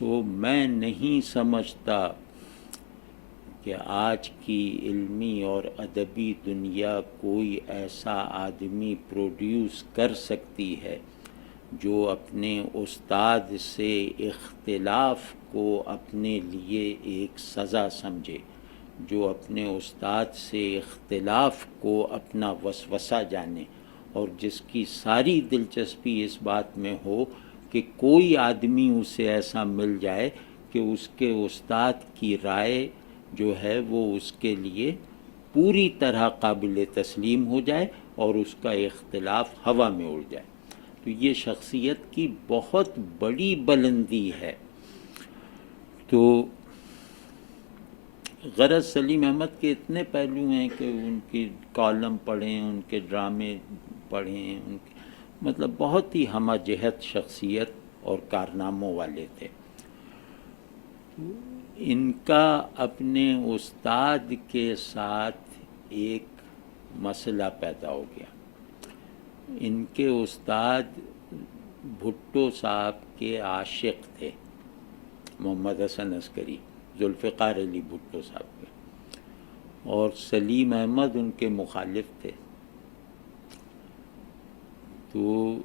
تو میں نہیں سمجھتا کہ آج کی علمی اور ادبی دنیا کوئی ایسا آدمی پروڈیوس کر سکتی ہے جو اپنے استاد سے اختلاف کو اپنے لیے ایک سزا سمجھے، جو اپنے استاد سے اختلاف کو اپنا وسوسہ جانے، اور جس کی ساری دلچسپی اس بات میں ہو کہ کوئی آدمی اسے ایسا مل جائے کہ اس کے استاد کی رائے جو ہے وہ اس کے لیے پوری طرح قابل تسلیم ہو جائے اور اس کا اختلاف ہوا میں اڑ جائے۔ تو یہ شخصیت کی بہت بڑی بلندی ہے۔ تو غرض سلیم احمد کے اتنے پہلو ہیں کہ ان کی کالم پڑھیں، ان کے ڈرامے پڑھیں، مطلب بہت ہی ہمہ جہت شخصیت اور کارناموں والے تھے۔ ان کا اپنے استاد کے ساتھ ایک مسئلہ پیدا ہو گیا۔ ان کے استاد بھٹو صاحب کے عاشق تھے، محمد حسن عسکری، ذوالفقار علی بھٹو صاحب کے، اور سلیم احمد ان کے مخالف تھے۔ تو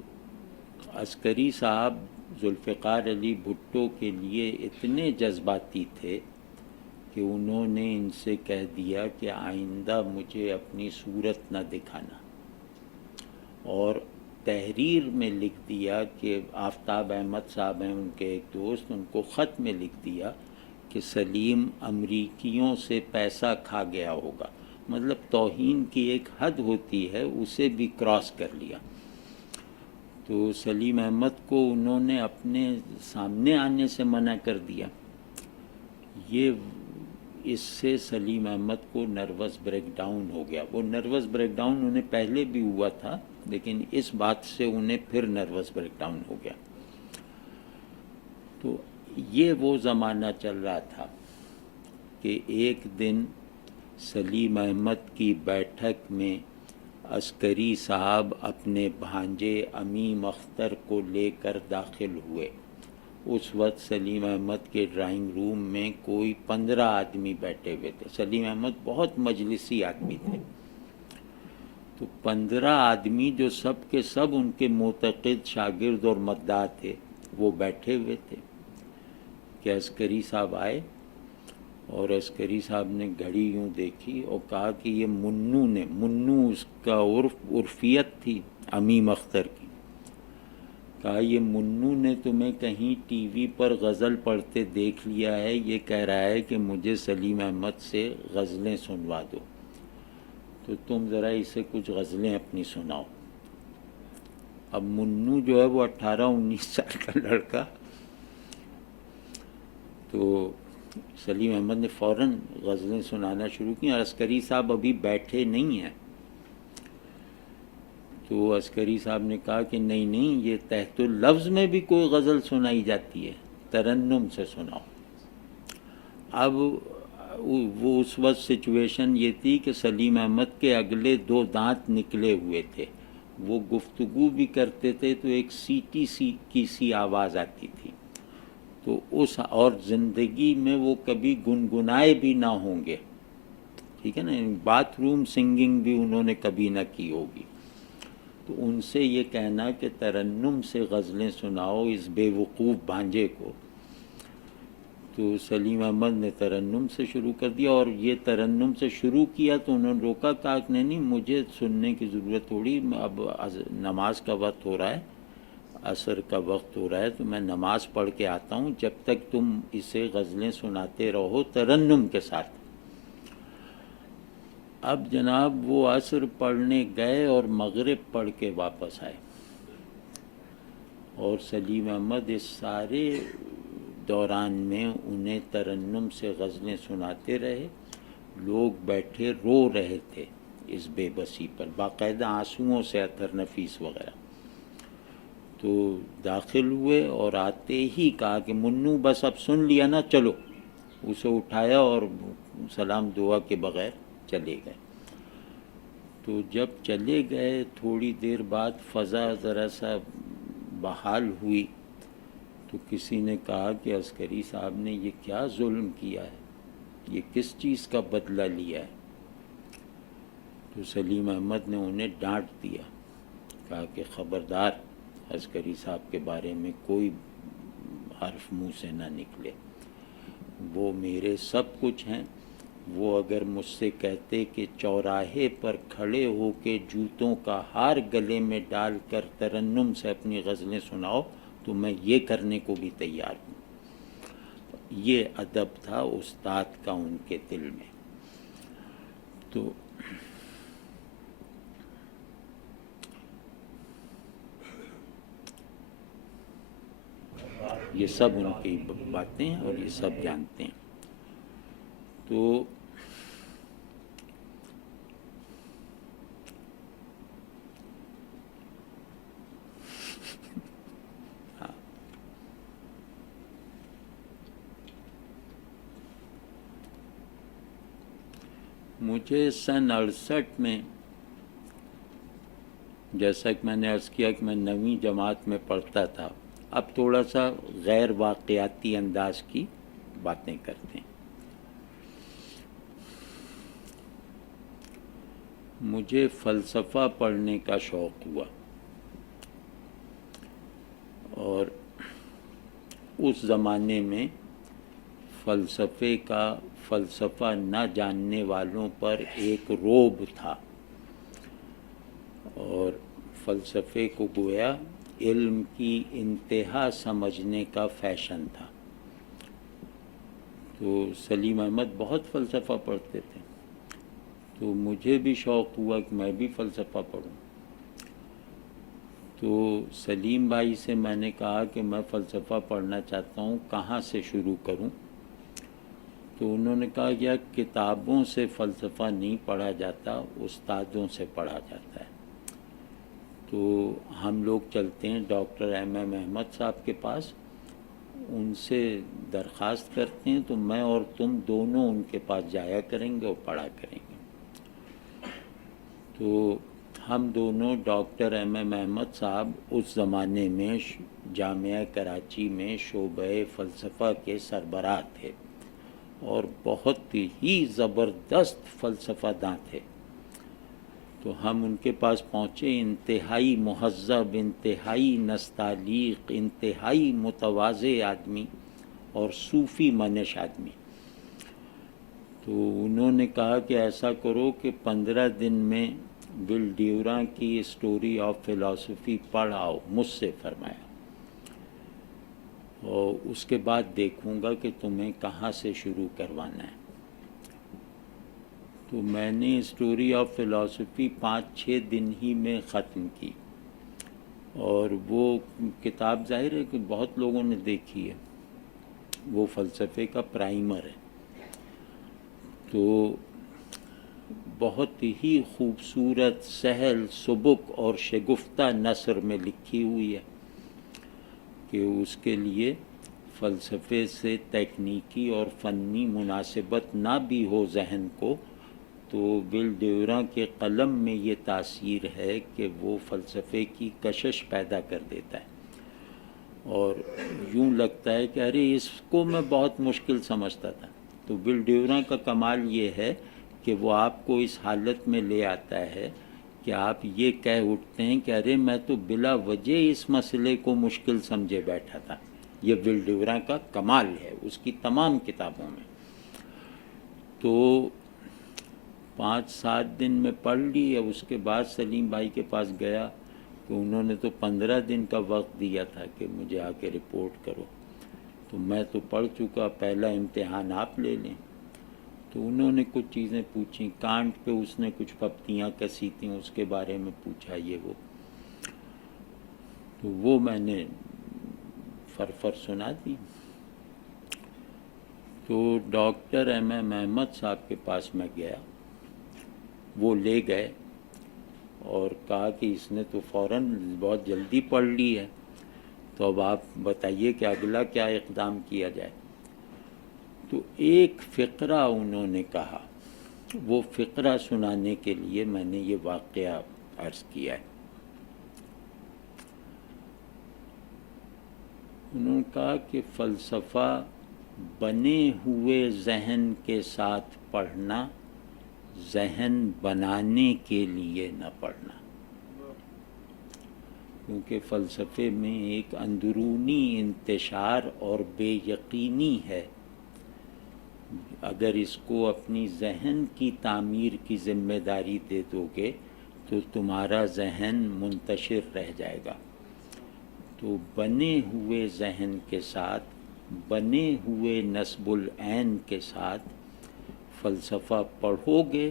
عسکری صاحب ذوالفقار علی بھٹو کے لیے اتنے جذباتی تھے کہ انہوں نے ان سے کہہ دیا کہ آئندہ مجھے اپنی صورت نہ دکھانا، اور تحریر میں لکھ دیا کہ آفتاب احمد صاحب ہیں ان کے ایک دوست، ان کو خط میں لکھ دیا کہ سلیم امریکیوں سے پیسہ کھا گیا ہوگا، مطلب توہین کی ایک حد ہوتی ہے، اسے بھی کراس کر لیا۔ تو سلیم احمد کو انہوں نے اپنے سامنے آنے سے منع کر دیا۔ اس سے سلیم احمد کو نروس بریک ڈاؤن ہو گیا۔ وہ نروس بریک ڈاؤن انہیں پہلے بھی ہوا تھا، لیکن اس بات سے انہیں پھر نروس بریک ڈاؤن ہو گیا۔ تو یہ وہ زمانہ چل رہا تھا کہ ایک دن سلیم احمد کی بیٹھک میں عسکری صاحب اپنے بھانجے امیم اختر کو لے کر داخل ہوئے۔ اس وقت سلیم احمد کے ڈرائنگ روم میں کوئی 15 آدمی بیٹھے ہوئے تھے۔ سلیم احمد بہت مجلسی آدمی تھے۔ تو 15 آدمی جو سب کے سب ان کے معتقد شاگرد اور مداح تھے، وہ بیٹھے ہوئے تھے کہ عسکری صاحب آئے، اور عسکری صاحب نے گھڑی یوں دیکھی اور کہا کہ یہ منو اس کا عرفیت تھی امیم اختر کی، کہا یہ منو نے تمہیں کہیں ٹی وی پر غزل پڑھتے دیکھ لیا ہے، یہ کہہ رہا ہے کہ مجھے سلیم احمد سے غزلیں سنوا دو، تو تم ذرا اسے کچھ غزلیں اپنی سناؤ۔ اب منو جو ہے وہ 18-19 سال کا لڑکا، تو سلیم احمد نے فوراً غزلیں سنانا شروع کی، اور عسکری صاحب ابھی بیٹھے نہیں ہیں۔ تو عسکری صاحب نے کہا کہ نہیں، یہ تحت اللفظ میں بھی کوئی غزل سنائی جاتی ہے، ترنم سے سناؤ۔ اب وہ اس وقت سچویشن یہ تھی کہ سلیم احمد کے اگلے 2 دانت نکلے ہوئے تھے، وہ گفتگو بھی کرتے تھے تو ایک سیٹی کی سی آواز آتی تھی، تو اور زندگی میں وہ کبھی گنگنائے بھی نہ ہوں گے، ٹھیک ہے نا، باتھ روم سنگنگ بھی انہوں نے کبھی نہ کی ہوگی۔ تو ان سے یہ کہنا کہ ترنم سے غزلیں سناؤ اس بے وقوف بھانجے کو، تو سلیم احمد نے ترنم سے شروع کر دیا، اور یہ ترنم سے شروع کیا تو انہوں نے روکا، کہا کہ نہیں مجھے سننے کی ضرورت تھوڑی، اب نماز کا وقت ہو رہا ہے، عصر کا وقت ہو رہا ہے، تو میں نماز پڑھ کے آتا ہوں، جب تک تم اسے غزلیں سناتے رہو ترنم کے ساتھ۔ اب جناب وہ عصر پڑھنے گئے اور مغرب پڑھ کے واپس آئے، اور سلیم احمد اس سارے دوران میں انہیں ترنم سے غزلیں سناتے رہے۔ لوگ بیٹھے رو رہے تھے اس بے بسی پر، باقاعدہ آنسوؤں سے عطر نفیس وغیرہ۔ تو داخل ہوئے اور آتے ہی کہا کہ منو بس اب سن لیا نا، چلو، اسے اٹھایا اور سلام دعا کے بغیر چلے گئے۔ تو جب چلے گئے تھوڑی دیر بعد فضا ذرا سا بحال ہوئی، تو تو کسی نے کہا کہ عسکری صاحب نے یہ کیا ظلم کیا ہے، یہ کس چیز کا بدلہ لیا ہے؟ تو سلیم احمد نے انہیں ڈانٹ دیا، کہا کہ خبردار عسکری صاحب کے بارے میں کوئی حرف منہ سے نہ نکلے، وہ میرے سب کچھ ہیں۔ وہ اگر مجھ سے کہتے کہ چوراہے پر کھڑے ہو کے جوتوں کا ہار گلے میں ڈال کر ترنم سے اپنی غزلیں سناؤ تو میں یہ کرنے کو بھی تیار ہوں۔ یہ ادب تھا استاد کا ان کے دل میں۔ تو یہ سب ان کی باتیں ہیں اور یہ سب جانتے ہیں۔ تو مجھے سن 68 میں، جیسا کہ میں نے عرض کیا کہ میں 9ویں جماعت میں پڑھتا تھا، اب تھوڑا سا غیر واقعاتی انداز کی باتیں کرتے ہیں۔ مجھے فلسفہ پڑھنے کا شوق ہوا، اور اس زمانے میں فلسفہ نہ جاننے والوں پر ایک رعب تھا، اور فلسفے کو گویا علم کی انتہا سمجھنے کا فیشن تھا۔ تو سلیم احمد بہت فلسفہ پڑھتے تھے، تو مجھے بھی شوق ہوا کہ میں بھی فلسفہ پڑھوں۔ تو سلیم بھائی سے میں نے کہا کہ میں فلسفہ پڑھنا چاہتا ہوں، کہاں سے شروع کروں؟ تو انہوں نے کہا کہ کتابوں سے فلسفہ نہیں پڑھا جاتا، استادوں سے پڑھا جاتا ہے۔ تو ہم لوگ چلتے ہیں ڈاکٹر ایم احمد صاحب کے پاس، ان سے درخواست کرتے ہیں، تو میں اور تم دونوں ان کے پاس جایا کریں گے اور پڑھا کریں گے۔ تو ہم دونوں ڈاکٹر ایم احمد صاحب اس زمانے میں جامعہ کراچی میں شعبہ فلسفہ کے سربراہ تھے، اور بہت ہی زبردست فلسفہ داں تھے۔ تو ہم ان کے پاس پہنچے، انتہائی مہذب، انتہائی نستعلیق، انتہائی متواضع آدمی اور صوفی منش آدمی۔ تو انہوں نے کہا کہ ایسا کرو کہ 15 دن میں ول ڈیوراں کی اسٹوری آف فلاسفی پڑھ آؤ، مجھ سے فرمایا، اور اس کے بعد دیکھوں گا کہ تمہیں کہاں سے شروع کروانا ہے۔ تو میں نے اسٹوری آف فلاسفی 5-6 دن ہی میں ختم کی، اور وہ کتاب ظاہر ہے کہ بہت لوگوں نے دیکھی ہے، وہ فلسفے کا پرائمر ہے۔ تو بہت ہی خوبصورت، سہل، سبک اور شگفتہ نثر میں لکھی ہوئی ہے کہ اس کے لیے فلسفے سے تکنیکی اور فنی مناسبت نہ بھی ہو ذہن کو، تو ول ڈیوراں کے قلم میں یہ تاثیر ہے کہ وہ فلسفے کی کشش پیدا کر دیتا ہے، اور یوں لگتا ہے کہ ارے اس کو میں بہت مشکل سمجھتا تھا۔ تو ول ڈیوراں کا کمال یہ ہے کہ وہ آپ کو اس حالت میں لے آتا ہے کہ آپ یہ کہہ اٹھتے ہیں کہ ارے میں تو بلا وجہ اس مسئلے کو مشکل سمجھے بیٹھا تھا۔ یہ ول ڈیوراں کا کمال ہے اس کی تمام کتابوں میں۔ تو 5-7 دن میں پڑھ لی، اور اس کے بعد سلیم بھائی کے پاس گیا تو انہوں نے تو 15 دن کا وقت دیا تھا کہ مجھے آ کے رپورٹ کرو، تو میں تو پڑھ چکا، پہلا امتحان آپ لے لیں۔ تو انہوں نے کچھ چیزیں پوچھیں، کانٹ پہ اس نے کچھ پپتیاں کسی تھیں، اس کے بارے میں پوچھا، یہ وہ، تو وہ میں نے فرفر سنا دی۔ تو ڈاکٹر ایم احمد صاحب کے پاس میں گیا، وہ لے گئے اور کہا کہ اس نے تو فوراً بہت جلدی پڑھ لی ہے، تو اب آپ بتائیے کہ اگلا کیا اقدام کیا جائے۔ تو ایک فقرہ انہوں نے کہا، وہ فقرہ سنانے کے لیے میں نے یہ واقعہ عرض کیا ہے۔ انہوں نے کہا کہ فلسفہ بنے ہوئے ذہن کے ساتھ پڑھنا، ذہن بنانے کے لیے نہ پڑھنا، کیونکہ فلسفے میں ایک اندرونی انتشار اور بے یقینی ہے. اگر اس کو اپنی ذہن کی تعمیر کی ذمہ داری دے دو گے تو تمہارا ذہن منتشر رہ جائے گا. تو بنے ہوئے ذہن کے ساتھ، بنے ہوئے نصب العین کے ساتھ فلسفہ پڑھو گے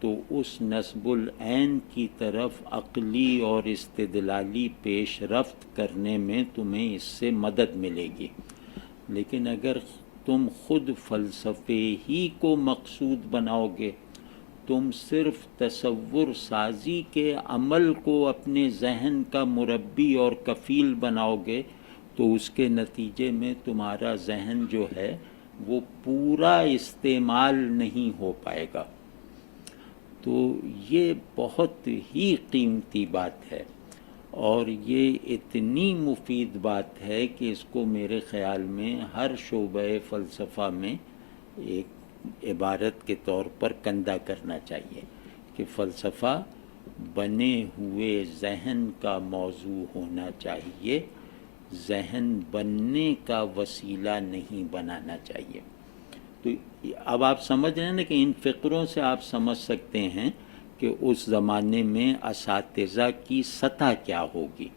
تو اس نصب العین کی طرف عقلی اور استدلالی پیش رفت کرنے میں تمہیں اس سے مدد ملے گی. لیکن اگر تم خود فلسفے ہی کو مقصود بناؤ گے، تم صرف تصور سازی کے عمل کو اپنے ذہن کا مربی اور کفیل بناؤ گے، تو اس کے نتیجے میں تمہارا ذہن جو ہے وہ پورا استعمال نہیں ہو پائے گا. تو یہ بہت ہی قیمتی بات ہے، اور یہ اتنی مفید بات ہے کہ اس کو میرے خیال میں ہر شعبہ فلسفہ میں ایک عبارت کے طور پر کندہ کرنا چاہیے کہ فلسفہ بنے ہوئے ذہن کا موضوع ہونا چاہیے، ذہن بننے کا وسیلہ نہیں بنانا چاہیے. تو اب آپ سمجھ رہے ہیں نا کہ ان فقروں سے آپ سمجھ سکتے ہیں کہ اس زمانے میں اساتذہ کی سطح کیا ہوگی.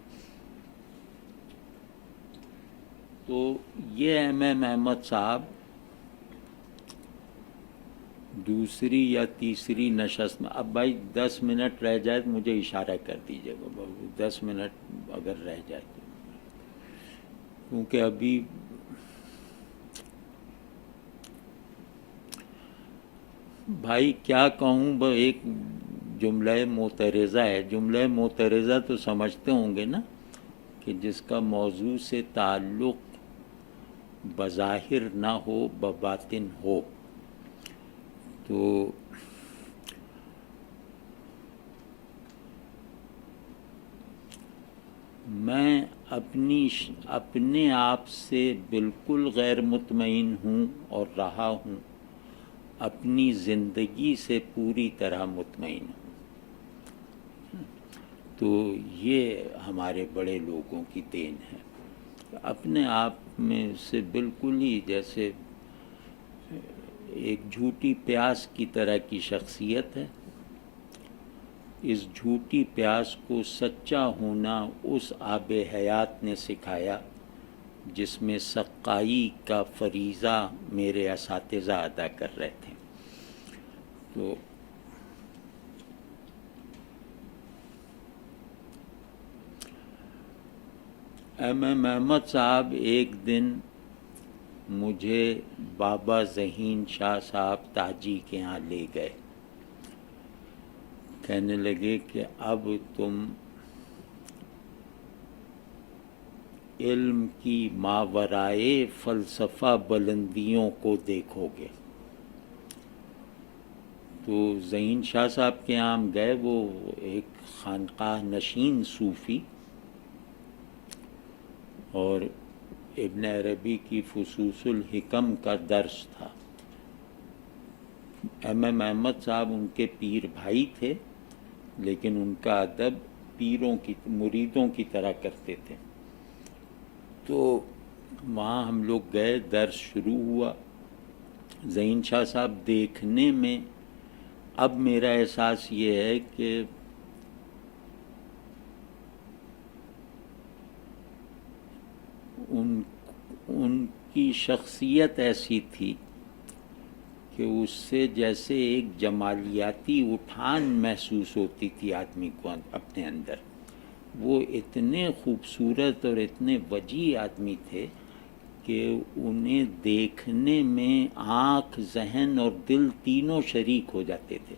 تو یہ ایم احمد صاحب دوسری یا تیسری نشست میں، اب بھائی 10 منٹ رہ جائے تو مجھے اشارہ کر دیجیے گا، 10 منٹ اگر رہ جائے تو، کیونکہ ابھی بھائی کیا کہوں، ایک جملہ معترضہ ہے. جملہ معترضہ تو سمجھتے ہوں گے نا، کہ جس کا موضوع سے تعلق بظاہر نہ ہو بباطن ہو. تو میں اپنے آپ سے بالکل غیر مطمئن ہوں اور رہا ہوں، اپنی زندگی سے پوری طرح مطمئن ہوں. تو یہ ہمارے بڑے لوگوں کی دین ہے، اپنے آپ میں سے بالکل ہی جیسے ایک جھوٹی پیاس کی طرح کی شخصیت ہے. اس جھوٹی پیاس کو سچا ہونا اس آب حیات نے سکھایا جس میں سقائی کا فریضہ میرے اساتذہ ادا کر رہے تھے. تو ایم احمد صاحب ایک دن مجھے بابا ذہین شاہ صاحب تاجی کے ہاں لے گئے. کہنے لگے کہ اب تم علم کی ماورائے فلسفہ بلندیوں کو دیکھو گے. تو ذہین شاہ صاحب کے ہم گئے، وہ ایک خانقاہ نشین صوفی، اور ابن عربی کی فصوص الحکم کا درس تھا. ایم احمد صاحب ان کے پیر بھائی تھے، لیکن ان کا ادب پیروں کی مریدوں کی طرح کرتے تھے. تو وہاں ہم لوگ گئے، درس شروع ہوا. ذہین شاہ صاحب دیکھنے میں، اب میرا احساس یہ ہے کہ ان کی شخصیت ایسی تھی کہ اس سے جیسے ایک جمالیاتی اٹھان محسوس ہوتی تھی آدمی کو اپنے اندر. وہ اتنے خوبصورت اور اتنے وجیح آدمی تھے کہ انہیں دیکھنے میں آنکھ، ذہن اور دل تینوں شریک ہو جاتے تھے،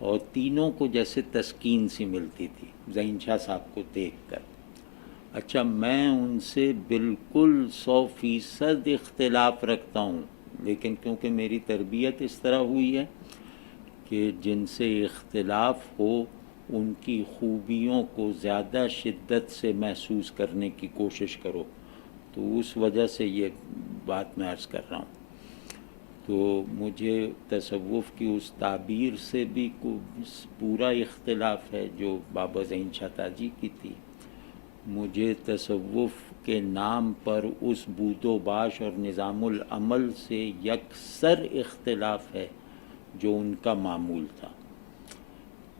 اور تینوں کو جیسے تسکین سی ملتی تھی ذہین شاہ صاحب کو دیکھ کر. اچھا، میں ان سے بالکل 100% اختلاف رکھتا ہوں، لیکن کیونکہ میری تربیت اس طرح ہوئی ہے کہ جن سے اختلاف ہو ان کی خوبیوں کو زیادہ شدت سے محسوس کرنے کی کوشش کرو. تو اس وجہ سے یہ بات میں عرض کر رہا ہوں. تو مجھے تصوف کی اس تعبیر سے بھی پورا اختلاف ہے جو بابا ظہین شاہ تاجی کی تھی. مجھے تصوف کے نام پر اس بود و باش اور نظام العمل سے یکسر اختلاف ہے جو ان کا معمول تھا.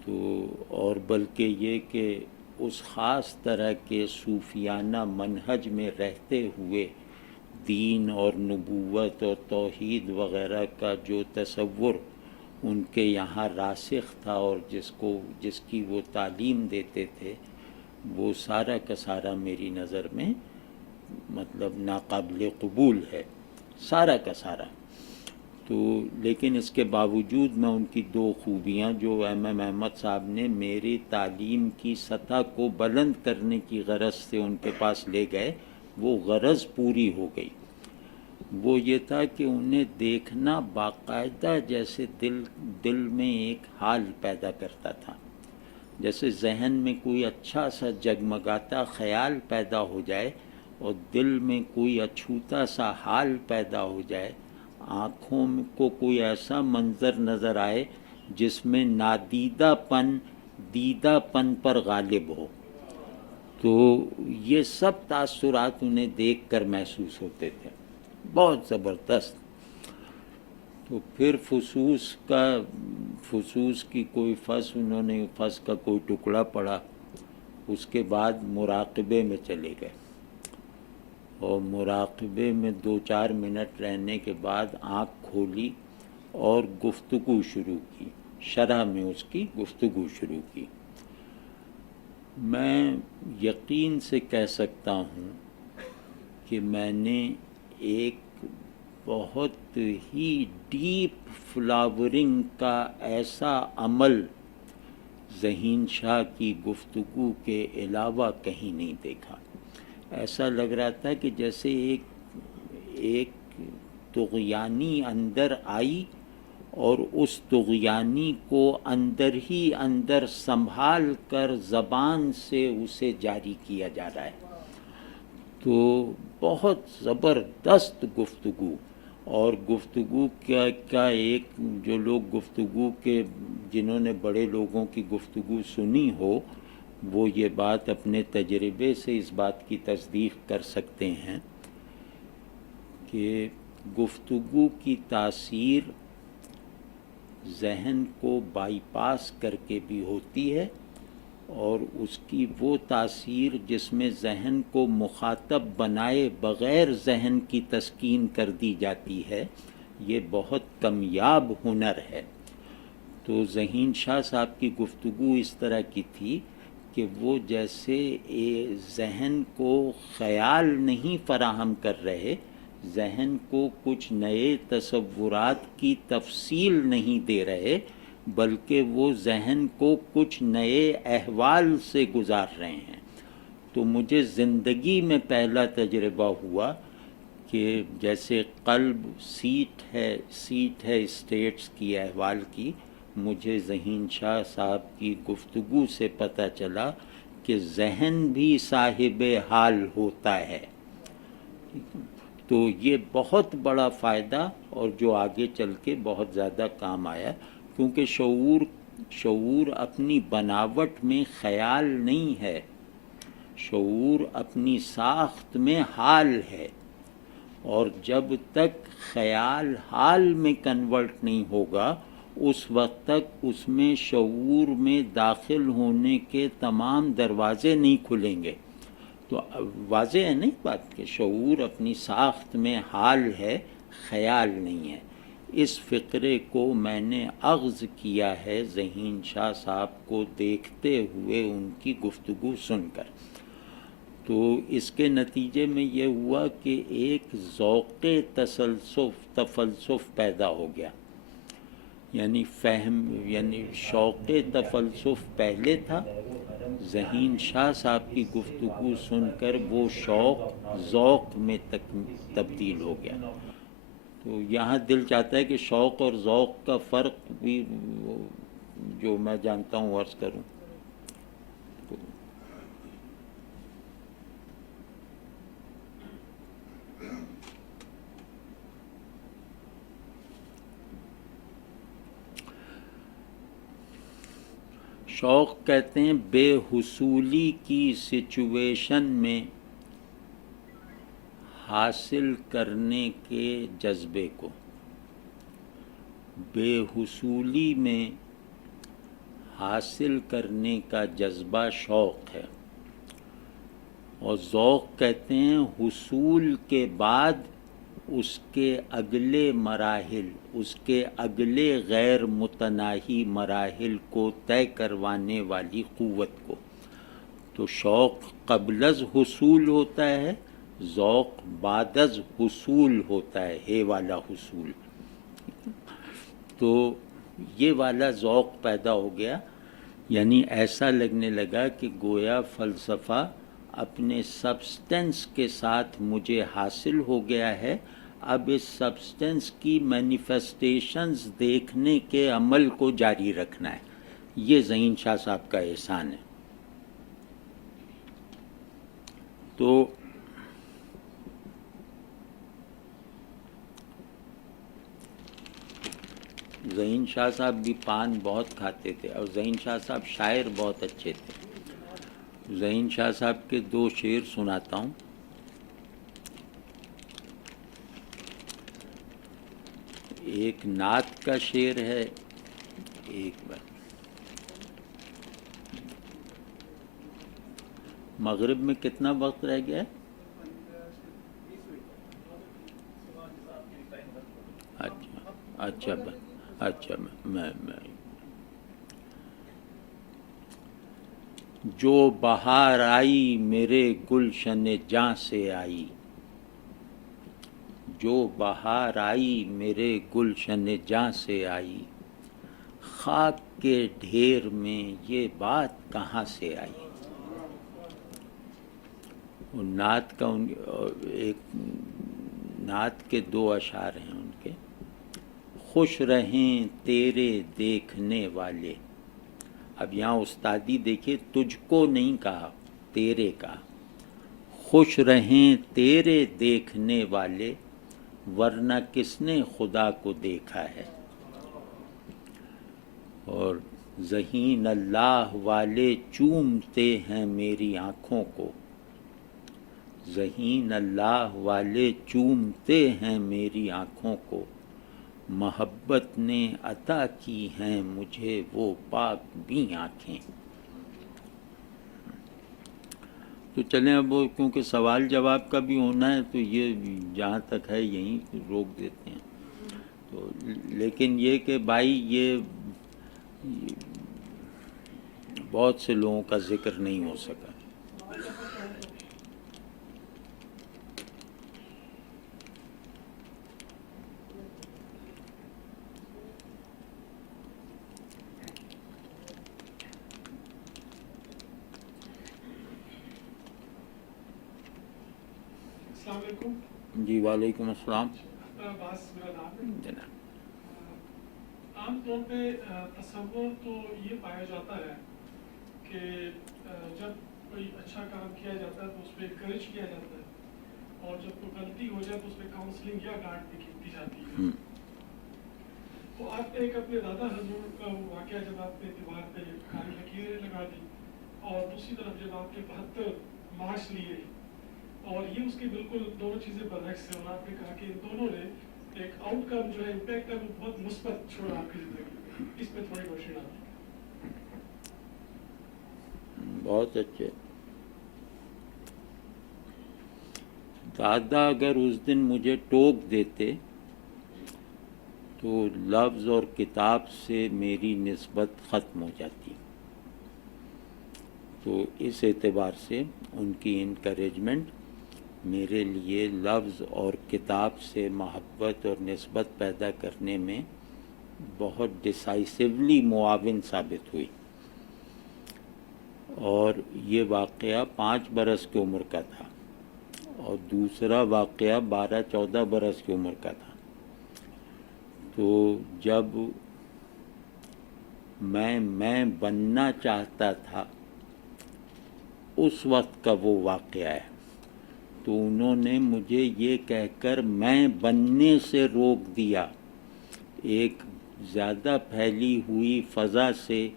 تو اور بلکہ یہ کہ اس خاص طرح کے صوفیانہ منہج میں رہتے ہوئے دین اور نبوت اور توحید وغیرہ کا جو تصور ان کے یہاں راسخ تھا اور جس کی وہ تعلیم دیتے تھے، وہ سارا کا سارا میری نظر میں مطلب ناقابل قبول ہے، سارا کا سارا. تو لیکن اس کے باوجود میں ان کی دو خوبیاں جو ایم احمد صاحب نے میری تعلیم کی سطح کو بلند کرنے کی غرض سے ان کے پاس لے گئے، وہ غرض پوری ہو گئی. وہ یہ تھا کہ انہیں دیکھنا باقاعدہ جیسے دل میں ایک حال پیدا کرتا تھا، جیسے ذہن میں کوئی اچھا سا جگمگاتا خیال پیدا ہو جائے اور دل میں کوئی اچھوتا سا حال پیدا ہو جائے، آنکھوں کو کوئی ایسا منظر نظر آئے جس میں نادیدہ پن دیدہ پن پر غالب ہو. تو یہ سب تاثرات انہیں دیکھ کر محسوس ہوتے تھے، بہت زبردست. تو پھر فصوص کی کوئی انہوں نے فص کا کوئی ٹکڑا پڑا. اس کے بعد مراقبے میں چلے گئے اور مراقبے میں 2-4 منٹ رہنے کے بعد آنکھ کھولی اور گفتگو شروع کی، شرح میں اس کی گفتگو شروع کی. میں یقین سے کہہ سکتا ہوں کہ میں نے ایک بہت ہی ڈیپ فلاورنگ کا ایسا عمل ذہین شاہ کی گفتگو کے علاوہ کہیں نہیں دیکھا. ایسا لگ رہا تھا کہ جیسے ایک طغیانی اندر آئی اور اس طغیانی کو اندر ہی اندر سنبھال کر زبان سے اسے جاری کیا جا رہا ہے. تو بہت زبردست گفتگو. اور گفتگو کا ایک جو لوگ گفتگو کے جنہوں نے بڑے لوگوں کی گفتگو سنی ہو، وہ یہ بات اپنے تجربے سے اس بات کی تصدیق کر سکتے ہیں کہ گفتگو کی تاثیر ذہن کو بائی پاس کر کے بھی ہوتی ہے، اور اس کی وہ تاثیر جس میں ذہن کو مخاطب بنائے بغیر ذہن کی تسکین کر دی جاتی ہے، یہ بہت کمیاب ہنر ہے. تو ذہین شاہ صاحب کی گفتگو اس طرح کی تھی کہ وہ جیسے ذہن کو خیال نہیں فراہم کر رہے، ذہن کو کچھ نئے تصورات کی تفصیل نہیں دے رہے، بلکہ وہ ذہن کو کچھ نئے احوال سے گزار رہے ہیں. تو مجھے زندگی میں پہلا تجربہ ہوا کہ جیسے قلب سیٹ ہے اسٹیٹس کی احوال کی، مجھے ذہین شاہ صاحب کی گفتگو سے پتہ چلا کہ ذہن بھی صاحب حال ہوتا ہے. تو یہ بہت بڑا فائدہ اور جو آگے چل کے بہت زیادہ کام آیا، کیونکہ شعور اپنی بناوٹ میں خیال نہیں ہے، شعور اپنی ساخت میں حال ہے. اور جب تک خیال حال میں کنورٹ نہیں ہوگا، اس وقت تک اس میں شعور میں داخل ہونے کے تمام دروازے نہیں کھلیں گے. تو واضح ہے نہیں بات کہ شعور اپنی ساخت میں حال ہے، خیال نہیں ہے. اس فقرے کو میں نے اخذ کیا ہے ذہین شاہ صاحب کو دیکھتے ہوئے ان کی گفتگو سن کر. تو اس کے نتیجے میں یہ ہوا کہ ایک ذوق تفلسف پیدا ہو گیا. یعنی شوق تفلسف پہلے تھا، ذہین شاہ صاحب کی گفتگو سن کر وہ شوق ذوق میں تبدیل ہو گیا. تو یہاں دل چاہتا ہے کہ شوق اور ذوق کا فرق بھی جو میں جانتا ہوں عرض کروں. شوق کہتے ہیں بے حصولی کی سچویشن میں حاصل کرنے کے جذبے کو. بے حصولی میں حاصل کرنے کا جذبہ شوق ہے. اور ذوق کہتے ہیں حصول کے بعد اس کے اگلے مراحل، اس کے اگلے غیر متناہی مراحل کو طے کروانے والی قوت کو. تو شوق قبل از حصول ہوتا ہے، ذوق بعد از حصول ہوتا ہے، ہے والا حصول. تو یہ والا ذوق پیدا ہو گیا، یعنی ایسا لگنے لگا کہ گویا فلسفہ اپنے سبسٹنس کے ساتھ مجھے حاصل ہو گیا ہے، اب اس سبسٹنس کی مینیفیسٹیشنز دیکھنے کے عمل کو جاری رکھنا ہے. یہ ذہین شاہ صاحب کا احسان ہے. تو ذہین شاہ صاحب بھی پان بہت کھاتے تھے، اور ذہین شاہ صاحب شاعر بہت اچھے تھے. ذہین شاہ صاحب کے 2 شعر سناتا ہوں. ایک نعت کا شعر ہے، ایک بار مغرب میں کتنا وقت رہ گیا ہے؟ اچھا میں جو بہار آئی میرے گلشن جاں سے آئی، جو بہار آئی میرے گلشن جاں سے آئی، خاک کے ڈھیر میں یہ بات کہاں سے آئی. نعت کا ایک نعت کے 2 اشعار ہیں ان کے. خوش رہیں تیرے دیکھنے والے. اب یہاں استادی دیکھیے، تجھ کو نہیں کہا، تیرے کہا. خوش رہیں تیرے دیکھنے والے، ورنہ کس نے خدا کو دیکھا ہے. اور ذہین اللہ والے چومتے ہیں میری آنکھوں کو، ذہین اللہ والے چومتے ہیں میری آنکھوں کو، محبت نے عطا کی ہیں مجھے وہ پاک بھی آنکھیں. تو چلیں اب وہ کیونکہ سوال جواب کا بھی ہونا ہے تو یہ جہاں تک ہے یہیں روک دیتے ہیں. تو لیکن یہ کہ بھائی یہ بہت سے لوگوں کا ذکر نہیں ہو سکا. السلام علیکم. جی وعلیکم السلام. عام طور پہ تصور تو یہ پایا جاتا ہے کہ جب کوئی اچھا کام کیا جاتا ہے تو اس پہ انکریج کیا جاتا ہے، اور جب کوئی غلطی ہو جائے تو اس پہ کاؤنسلنگ یا ڈانٹ بھی کی جاتی ہے. تو آپ نے ایک اپنے دادا حضور کا واقعہ جب آپ نے دیوار پہ کالی لکیریں لگا دی، اور دوسری طرف جب آپ کے 72 مارچ لیے، اور یہ اس کی بالکل دونوں چیزیں برعکس ہیں، اور آپ نے کہا کہ ان دونوں نے ایک آؤٹ کم جو ہے امپیکٹ ہے وہ بہت مثبت چھوڑا آپ کی زندگی. اس پہ تھوڑی روشنی ڈالیں. بہت اچھے. دادا اگر اس دن مجھے ٹوک دیتے تو لفظ اور کتاب سے میری نسبت ختم ہو جاتی. تو اس اعتبار سے ان کی انکریجمنٹ میرے لیے لفظ اور کتاب سے محبت اور نسبت پیدا کرنے میں بہت ڈیسائسولی معاون ثابت ہوئی. اور یہ واقعہ 5 برس کی عمر کا تھا، اور دوسرا واقعہ 12-14 برس کی عمر کا تھا. تو جب میں بننا چاہتا تھا اس وقت کا وہ واقعہ ہے. تو انہوں نے مجھے یہ کہہ کر میں بننے سے روک دیا. ایک زیادہ پھیلی ہوئی فضا سے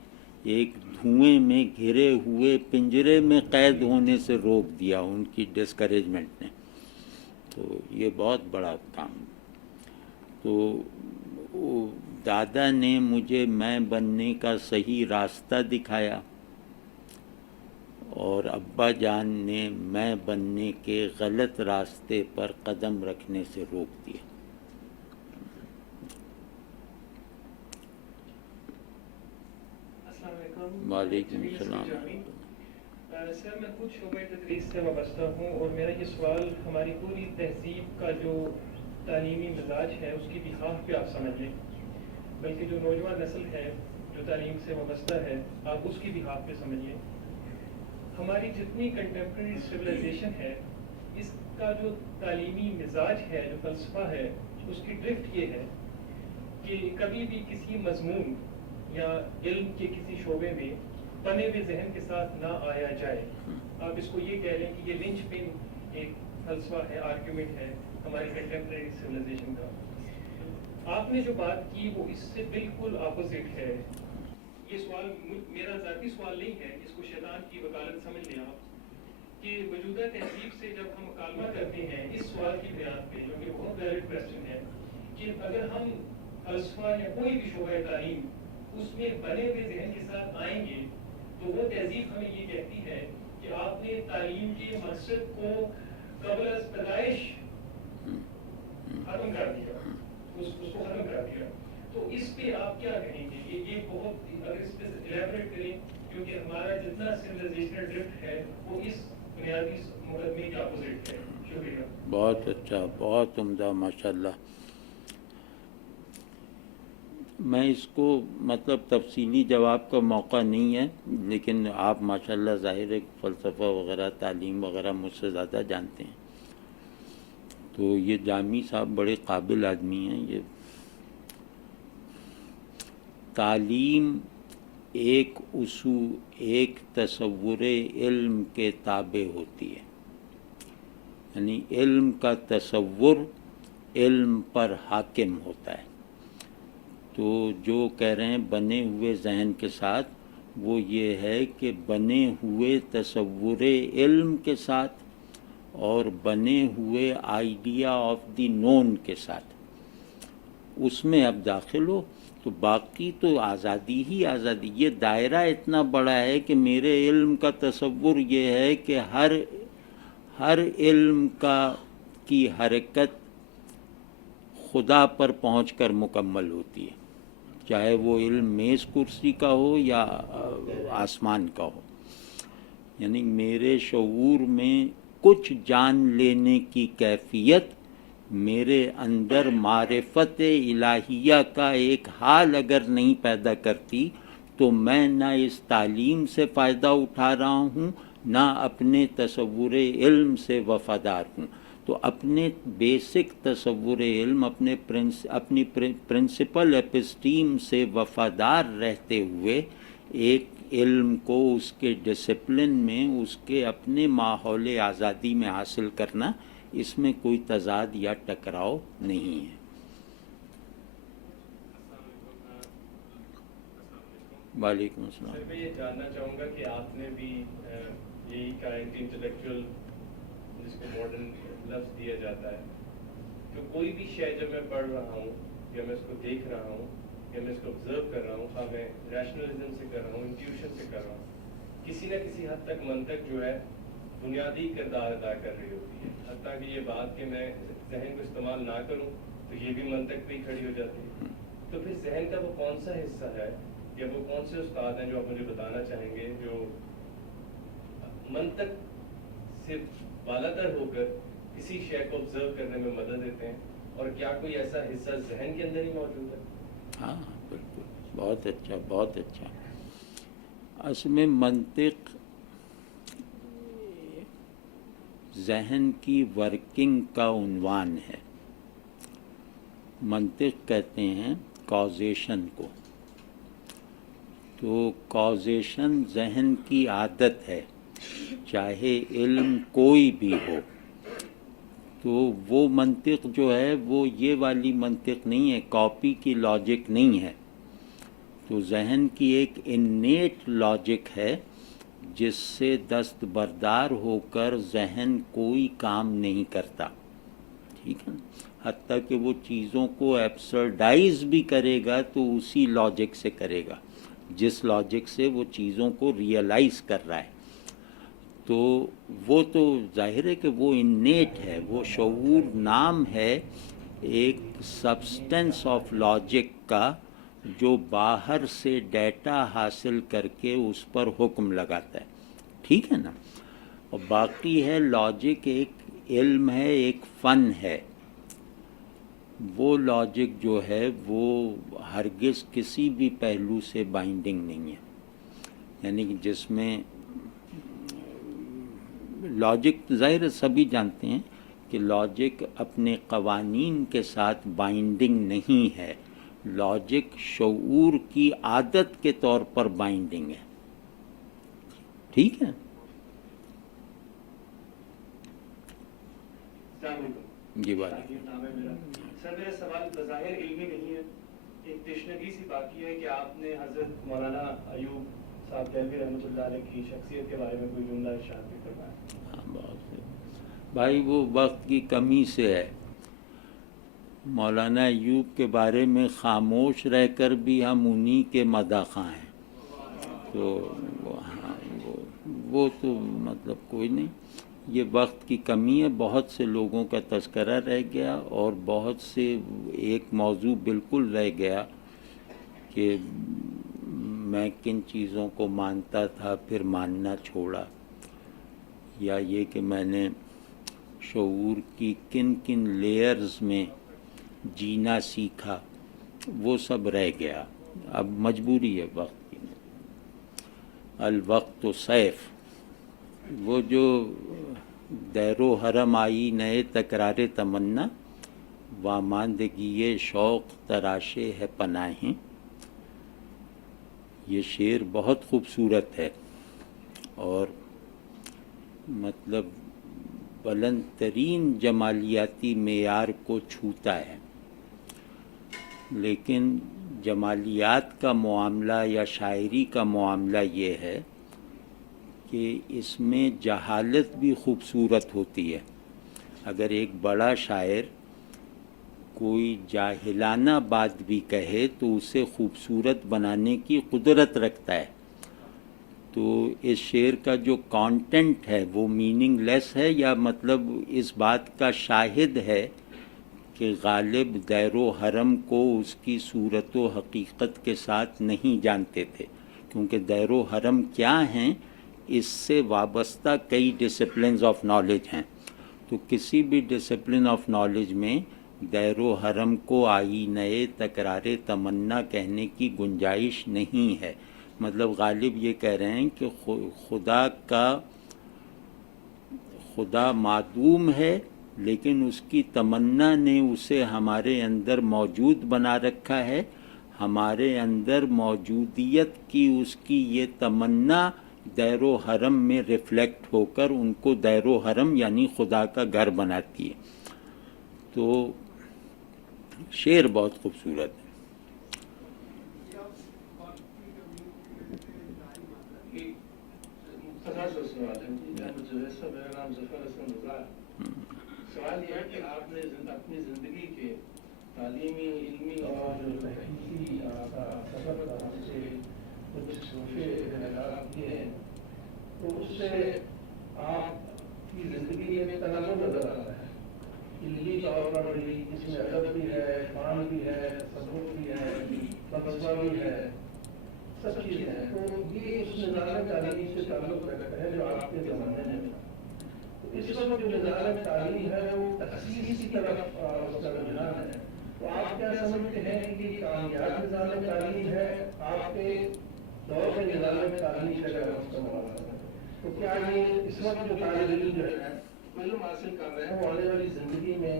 ایک دھوئیں میں گھرے ہوئے پنجرے میں قید ہونے سے روک دیا ان کی ڈسکریجمنٹ نے. تو یہ بہت بڑا کام. تو دادا نے مجھے میں بننے کا صحیح راستہ دکھایا اور ابا جان نے میں بننے کے غلط راستے پر قدم رکھنے سے روک دیا. السلام علیکم. وعلیکم السلام. سر میں خود شعبۂ تدریس سے وابستہ ہوں اور میرا یہ سوال ہماری پوری تہذیب کا جو تعلیمی مزاج ہے اس کی بحاف پہ آپ سمجھ لیں، بلکہ جو نوجوان نسل ہے جو تعلیم سے وابستہ ہے آپ اس کی بحاف پہ سمجھیے. ہماری جتنی کنٹمپریری سویلائزیشن ہے اس کا جو تعلیمی مزاج ہے، جو فلسفہ ہے، اس کی ڈرفٹ یہ ہے کہ کبھی بھی کسی مضمون یا علم کے کسی شعبے میں بنے ہوئے ذہن کے ساتھ نہ آیا جائے. آپ اس کو یہ کہہ لیں کہ یہ لنچ پن ایک فلسفہ ہے، آرگیومنٹ ہے ہماری کنٹمپریری سویلائزیشن کا. آپ نے جو بات کی وہ اس سے بالکل اپوزٹ ہے. یہ سوال میرا ذاتی سوال نہیں ہے، اس کو شیطان کی وکالت سمجھ لیں آپ کہ موجودہ تہذیب سے جب ہم مکالمہ کرتے ہیں اس سوال کی بنیاد پہ، جو کہ بہت ویلڈ کویسچن ہے کہ اگر ہم فلسفہ یا کوئی بھی شعبہ تعلیم اس میں بنے ہوئے ذہن کے ساتھ آئیں گے تو وہ تہذیب ہمیں یہ کہتی ہے کہ آپ نے تعلیم کے مقصد کو قبل از پیدائش ختم کر دیا، اس کو ختم کر دیا. تو اس پہ آپ کیا کہیں گے؟ یہ بہت اگر اس پہ الیبوریٹ کریں کیونکہ ہمارا جتنا سویلائزیشنل ڈرفٹ ہے وہ اس بنیادی مقدمے کے اپوزٹ ہے. شکریہ. بہت اچھا، بہت عمدہ، ماشاءاللہ. میں اس کو مطلب تفصیلی جواب کا موقع نہیں ہے، لیکن آپ ماشاءاللہ ظاہر ہے فلسفہ وغیرہ تعلیم وغیرہ مجھ سے زیادہ جانتے ہیں. تو یہ جامی صاحب بڑے قابل آدمی ہیں. یہ تعلیم ایک اصول، ایک تصور علم کے تابع ہوتی ہے، یعنی علم کا تصور علم پر حاکم ہوتا ہے. تو جو کہہ رہے ہیں بنے ہوئے ذہن کے ساتھ، وہ یہ ہے کہ بنے ہوئے تصور علم کے ساتھ اور بنے ہوئے آئیڈیا آف دی نون کے ساتھ اس میں اب داخل ہو تو باقی تو آزادی ہی آزادی. یہ دائرہ اتنا بڑا ہے کہ میرے علم کا تصور یہ ہے کہ ہر علم کی حرکت خدا پر پہنچ کر مکمل ہوتی ہے، چاہے وہ علم میز کرسی کا ہو یا آسمان کا ہو. یعنی میرے شعور میں کچھ جان لینے کی کیفیت میرے اندر معرفت الہیہ کا ایک حال اگر نہیں پیدا کرتی تو میں نہ اس تعلیم سے فائدہ اٹھا رہا ہوں نہ اپنے تصور علم سے وفادار ہوں. تو اپنے بیسک تصور علم، اپنی پرنسپل ایپسٹیم سے وفادار رہتے ہوئے ایک علم کو اس کے ڈسپلن میں، اس کے اپنے ماحول آزادی میں حاصل کرنا، اس میں کوئی تضاد یا ٹکراؤ نہیں ہے. وعلیکم السلام. سر میں یہ جاننا چاہوں گا کہ آپ نے بھی یہی کہا ہے کہ انٹلیکچوئل جس کو ماڈرن لفظ دیا جاتا ہے، تو کوئی بھی شے جب میں پڑھ رہا ہوں یا میں اس کو دیکھ رہا ہوں یا میں اس کو آبزرو کر رہا ہوں، خواہ میں ریشنلزم سے کر رہا ہوں، انٹیوشن سے کر رہا ہوں، کسی نہ کسی حد تک منطق جو ہے بنیادی کردار ادا کر رہی ہوتی ہے. حتیٰ کہ یہ بات کہ میں ذہن کو استعمال نہ کروں تو یہ بھی منطق پہ ہی کھڑی ہو جاتی ہے. تو پھر ذہن کا وہ کون سا حصہ ہے یا وہ کون سے استاد ہیں جو آپ مجھے بتانا چاہیں گے جو منطق سے بالاتر ہو کر کسی شے کو آبزرو کرنے میں مدد دیتے ہیں، اور کیا کوئی ایسا حصہ ذہن کے اندر ہی موجود ہے؟ ہاں بالکل، بہت اچھا، بہت اچھا. اصل میں منطق ذہن کی ورکنگ کا عنوان ہے. منطق کہتے ہیں کازیشن کو. تو کازیشن ذہن کی عادت ہے، چاہے علم کوئی بھی ہو. تو وہ منطق جو ہے وہ یہ والی منطق نہیں ہے، کاپی کی لاجک نہیں ہے. تو ذہن کی ایک انیٹ لاجک ہے جس سے دستبردار ہو کر ذہن کوئی کام نہیں کرتا، ٹھیک ہے، حتیٰ کہ وہ چیزوں کو ایبسرڈائز بھی کرے گا تو اسی لاجک سے کرے گا جس لاجک سے وہ چیزوں کو ریئلائز کر رہا ہے. تو وہ تو ظاہر ہے کہ وہ انیٹ ہے، وہ شعور نام ہے ایک سبسٹنس آف لاجک کا جو باہر سے ڈیٹا حاصل کر کے اس پر حکم لگاتا ہے، ٹھیک ہے نا. اور باقی ہے لاجک ایک علم ہے، ایک فن ہے. وہ لاجک جو ہے وہ ہرگز کسی بھی پہلو سے بائنڈنگ نہیں ہے، یعنی کہ جس میں لاجک ظاہر سبھی جانتے ہیں کہ لاجک اپنے قوانین کے ساتھ بائنڈنگ نہیں ہے، لاجک شعور کی عادت کے طور پر بائنڈنگ ہے، ٹھیک ہے. السلام علیکم. جی بات نام ہے میرا. سر میرا سوال بظاہر علمی نہیں ہے، ایک تشنگی سی باقی ہے کہ آپ نے حضرت مولانا ایوب صاحب دہلوی رحمۃ اللہ علیہ کی شخصیت کے بارے میں کوئی جملہ ارشاد بھی کروایا. بھائی وہ وقت کی کمی سے ہے. مولانا ایوب کے بارے میں خاموش رہ کر بھی ہم انہی کے مداحاں ہیں، تو وہ تو مطلب کوئی نہیں، یہ وقت کی کمی ہے. بہت سے لوگوں کا تذکرہ رہ گیا اور بہت سے ایک موضوع بالکل رہ گیا کہ میں کن چیزوں کو مانتا تھا پھر ماننا چھوڑا، یا یہ کہ میں نے شعور کی کن کن لیئرز میں جینا سیکھا، وہ سب رہ گیا. اب مجبوری ہے وقت کی. الوقت سیف، وہ جو دیر و حرم آئی نئے تکرار تمنا، واماندگی شوق تراشے ہے پناہیں. یہ شعر بہت خوبصورت ہے اور مطلب بلند ترین جمالیاتی معیار کو چھوتا ہے، لیکن جمالیات کا معاملہ یا شاعری کا معاملہ یہ ہے کہ اس میں جہالت بھی خوبصورت ہوتی ہے. اگر ایک بڑا شاعر کوئی جاہلانہ بات بھی کہے تو اسے خوبصورت بنانے کی قدرت رکھتا ہے. تو اس شعر کا جو کانٹینٹ ہے وہ میننگ لیس ہے، یا مطلب اس بات کا شاہد ہے کہ غالب دیر و حرم کو اس کی صورت و حقیقت کے ساتھ نہیں جانتے تھے، کیونکہ دیر و حرم کیا ہیں اس سے وابستہ کئی ڈسپلنز آف نالج ہیں. تو کسی بھی ڈسپلن آف نالج میں دیر و حرم کو آئینۂ تکرار تمنا کہنے کی گنجائش نہیں ہے. مطلب غالب یہ کہہ رہے ہیں کہ خدا معدوم ہے، لیکن اس کی تمنا نے اسے ہمارے اندر موجود بنا رکھا ہے. ہمارے اندر موجودیت کی اس کی یہ تمنا دیر و حرم میں ریفلیکٹ ہو کر ان کو دیر و حرم یعنی خدا کا گھر بناتی ہے. تو شعر بہت خوبصورت ہے. میرا نام ظفر حسن رضا ہے. سوال یہ ہے کہ آپ نے اپنی زندگی کے تعلیمی، علمی اور تحقیقی سفر سے کچھ خیالات کیے ہیں، تو اس سے آپ کی زندگی میں تنازع نظر آ رہا ہے. علمی طور پر بھی اس میں ادب بھی ہے، فن بھی ہے، تصوف بھی ہے، فلسفہ بھی ہے، سب چیزیں ہیں. تو یہ اس نظام تعلیم سے تعلق رکھتا ہے جو آپ کے زمانے میں تھا. اس وقت جو نظام تعلیم ہے وہ تخصیص کی طرف اس کا رجحان ہے. تو آپ کیا سمجھتے ہیں کہ یہ کامیاب نظام تعلیم ہے؟ آپ کے دور کے نظام تعلیم سے اگر اس کا موازنہ ہے تو کیا یہ اس وقت جو طالب علم جو ہے علم حاصل کر رہے ہیں وہ آنے والی زندگی میں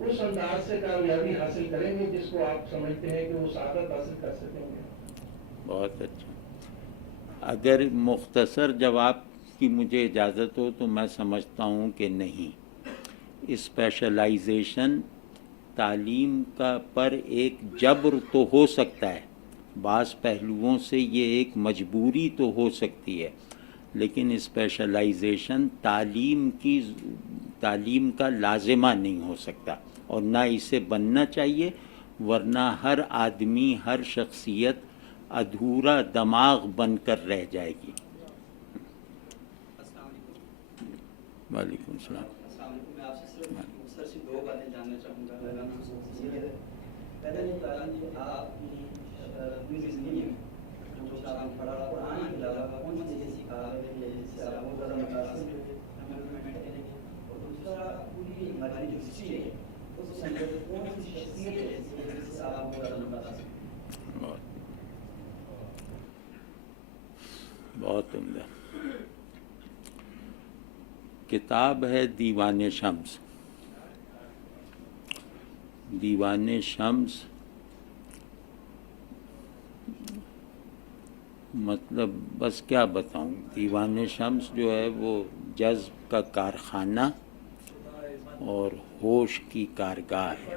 اس انداز سے کامیابی حاصل کریں گے جس کو آپ سمجھتے ہیں کہ وہ سعادت حاصل کر سکیں گے؟ بہت اچھا. اگر مختصر جواب کی مجھے اجازت ہو تو میں سمجھتا ہوں کہ نہیں. اسپیشلائزیشن تعلیم کا پر ایک جبر تو ہو سکتا ہے، بعض پہلوؤں سے یہ ایک مجبوری تو ہو سکتی ہے، لیکن اسپیشلائزیشن تعلیم کا لازمہ نہیں ہو سکتا، اور نہ اسے بننا چاہیے، ورنہ ہر آدمی، ہر شخصیت ادھورا دماغ بن کر رہ جائے گی۔ السلام علیکم۔ وعلیکم السلام۔ السلام علیکم۔ میں آپ سے صرف مختصر سی دو باتیں جاننا چاہوں گا۔ پہلا یہ تعلیم جو آپ کی اپنی زندگی میں جو آپ نے پڑھا قرآن کے علاوہ کون سی ایسی کتاب ہے جس سے آپ بہت زیادہ متاثر ہوئے اور دوسرا پوری ہماری جو ہسٹری ہے اس سے کون سی شخصیت ہے جس سے آپ بہت زیادہ متاثر ہوئے؟ بہت عمدہ کتاب ہے دیوان شمس۔ دیوان شمس مطلب بس کیا بتاؤں، دیوان شمس جو ہے وہ جذب کا کارخانہ اور ہوش کی کارگاہ ہے۔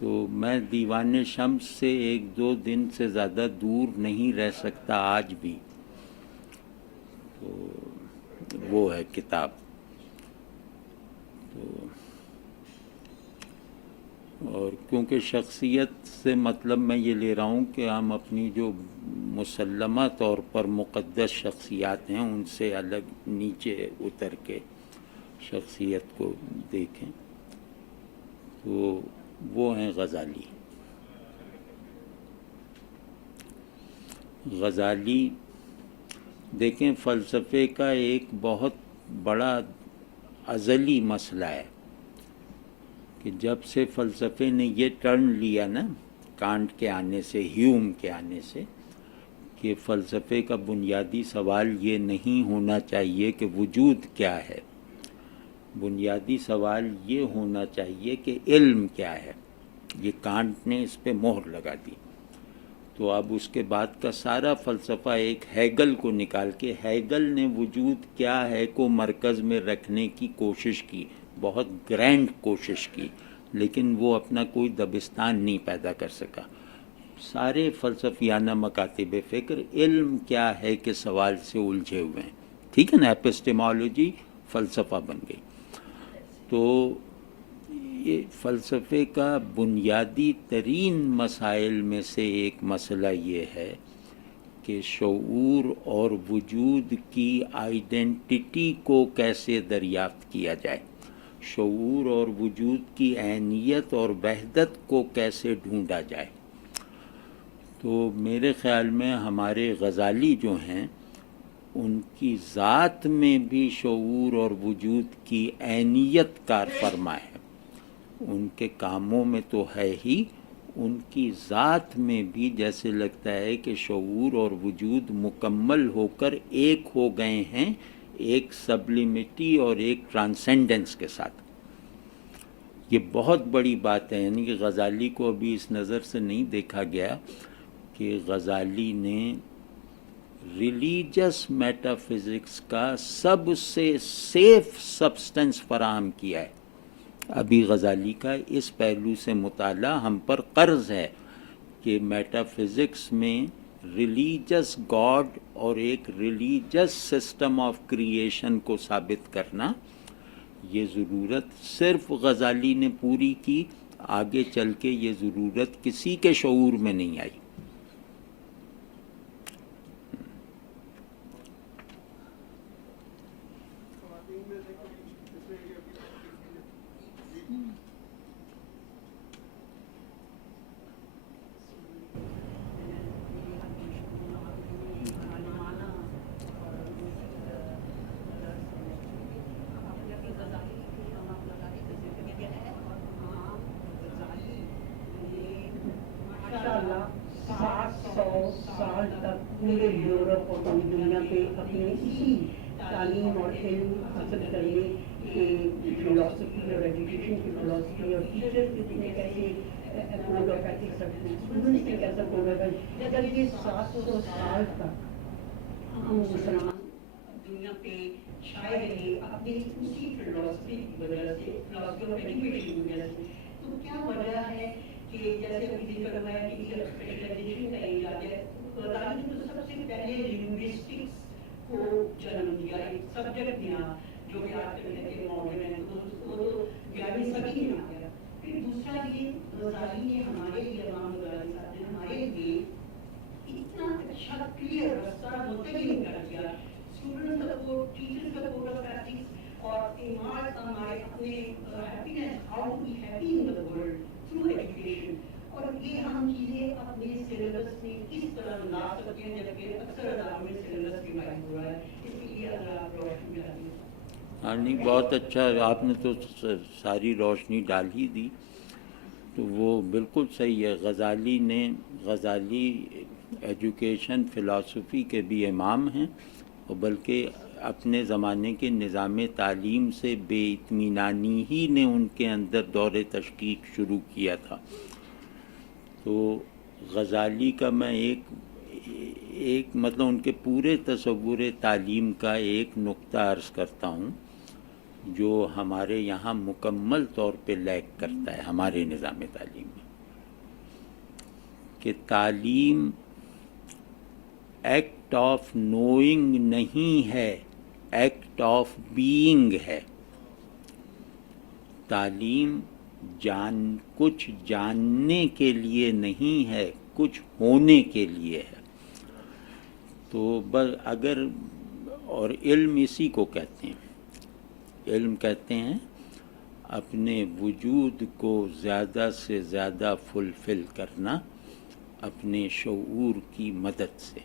تو میں دیوان شمس سے ایک دو دن سے زیادہ دور نہیں رہ سکتا آج بھی، تو وہ ہے کتاب۔ تو اور کیونکہ شخصیت سے مطلب میں یہ لے رہا ہوں کہ ہم اپنی جو مسلمہ طور پر مقدس شخصیات ہیں ان سے الگ نیچے اتر کے شخصیت کو دیکھیں، تو وہ ہیں غزالی۔ غزالی دیکھیں فلسفے کا ایک بہت بڑا ازلی مسئلہ ہے کہ جب سے فلسفے نے یہ ٹرن لیا نا کانٹ کے آنے سے، ہیوم کے آنے سے، کہ فلسفے کا بنیادی سوال یہ نہیں ہونا چاہیے کہ وجود کیا ہے، بنیادی سوال یہ ہونا چاہیے کہ علم کیا ہے۔ یہ کانٹ نے اس پہ مہر لگا دی۔ تو اب اس کے بعد کا سارا فلسفہ ایک ہیگل کو نکال کے، ہیگل نے وجود کیا ہے کو مرکز میں رکھنے کی کوشش کی، بہت گرینڈ کوشش کی، لیکن وہ اپنا کوئی دبستان نہیں پیدا کر سکا۔ سارے فلسفیانہ مکاتب فکر علم کیا ہے کہ سوال سے الجھے ہوئے ہیں، ٹھیک ہے نا، ایپسٹیمالوجی فلسفہ بن گئی۔ تو یہ فلسفے کا بنیادی ترین مسائل میں سے ایک مسئلہ یہ ہے کہ شعور اور وجود کی آئیڈینٹی کو کیسے دریافت کیا جائے، شعور اور وجود کی عینیت اور وحدت کو کیسے ڈھونڈا جائے۔ تو میرے خیال میں ہمارے غزالی جو ہیں ان کی ذات میں بھی شعور اور وجود کی عینیت کار فرما ہے، ان کے کاموں میں تو ہے ہی، ان کی ذات میں بھی جیسے لگتا ہے کہ شعور اور وجود مکمل ہو کر ایک ہو گئے ہیں، ایک سبلیمٹی اور ایک ٹرانسینڈنس کے ساتھ۔ یہ بہت بڑی بات ہے، یعنی کہ غزالی کو ابھی اس نظر سے نہیں دیکھا گیا کہ غزالی نے ریلیجس میٹا فزکس کا سب سے سیف سبسٹنس فراہم کیا ہے۔ ابھی غزالی کا اس پہلو سے مطالعہ ہم پر قرض ہے کہ میٹا فزکس میں ریلیجس گاڈ اور ایک ریلیجس سسٹم آف کریشن کو ثابت کرنا، یہ ضرورت صرف غزالی نے پوری کی، آگے چل کے یہ ضرورت کسی کے شعور میں نہیں آئی۔ سال تک پورے یورپ اور پوری دنیا پہ اپنی اسی تعلیم اور علم حاصل کرنے کے فلاسفی اور ایجوکیشن کی فلاسفی اور ٹیچر کتنے کیسے کوڈ آف ایتھکس رکھتے ہیں، اسٹوڈنٹس نے کیسا کوڈ آف ایتھکس، جب یہ 700 سال تک ہم مسلمان دنیا پہ چھائے رہے اپنی اسی فلاسفی کی وجہ سے، فلاسفی آف ایجوکیشن کی وجہ سے، تو کیا وجہ ہے کہ جیسے ابھی ذکر ہوا ہے کہ اسپیشلائزیشن کا ایجاد ہے، تعلیم تو سب سے پہلے لنگوسٹکس کو جنم دیا، ایک سبجیکٹ دیا جو کہ آج کل کہتے ہیں ماڈرن ہے، تو وہ تو 11ویں صدی میں آ گیا۔ پھر دوسرا یہ غزالی نے ہمارے لیے، امام غزالی صاحب نے ہمارے لیے اتنا اچھا کلیئر راستہ متعین کر دیا، student support, teacher support of ethics, اور ایمارڈ ہمارے اپنے happiness, how to be happy in the world through education, اور یہ ہم چیزیں اپنے سلیبس میں کس طرح لا سکتے ہیں، جبکہ اکثر اداروں میں سلیبس ریوائز ہو رہا ہے، اس کے لیے اگر آپ روشنی ڈالیں۔ ہاں نہیں، بہت اچھا، آپ نے تو ساری روشنی ڈال ہی دی، تو وہ بالکل صحیح ہے۔ غزالی ایجوکیشن فلاسفی کے بھی امام ہیں، اور بلکہ اپنے زمانے کے نظام تعلیم سے بے اطمینانی ہی نے ان کے اندر دور تشکیک شروع کیا تھا۔ تو غزالی کا میں ایک مطلب ان کے پورے تصور تعلیم کا ایک نقطہ عرض کرتا ہوں جو ہمارے یہاں مکمل طور پہ لیک کرتا ہے ہمارے نظام تعلیم میں، کہ تعلیم ایکٹ آف نوئنگ نہیں ہے، ایکٹ آف بینگ ہے۔ تعلیم کچھ جاننے کے لیے نہیں ہے، کچھ ہونے کے لیے ہے۔ تو بس اگر، اور علم اسی کو کہتے ہیں، علم کہتے ہیں اپنے وجود کو زیادہ سے زیادہ فلفل کرنا اپنے شعور کی مدد سے۔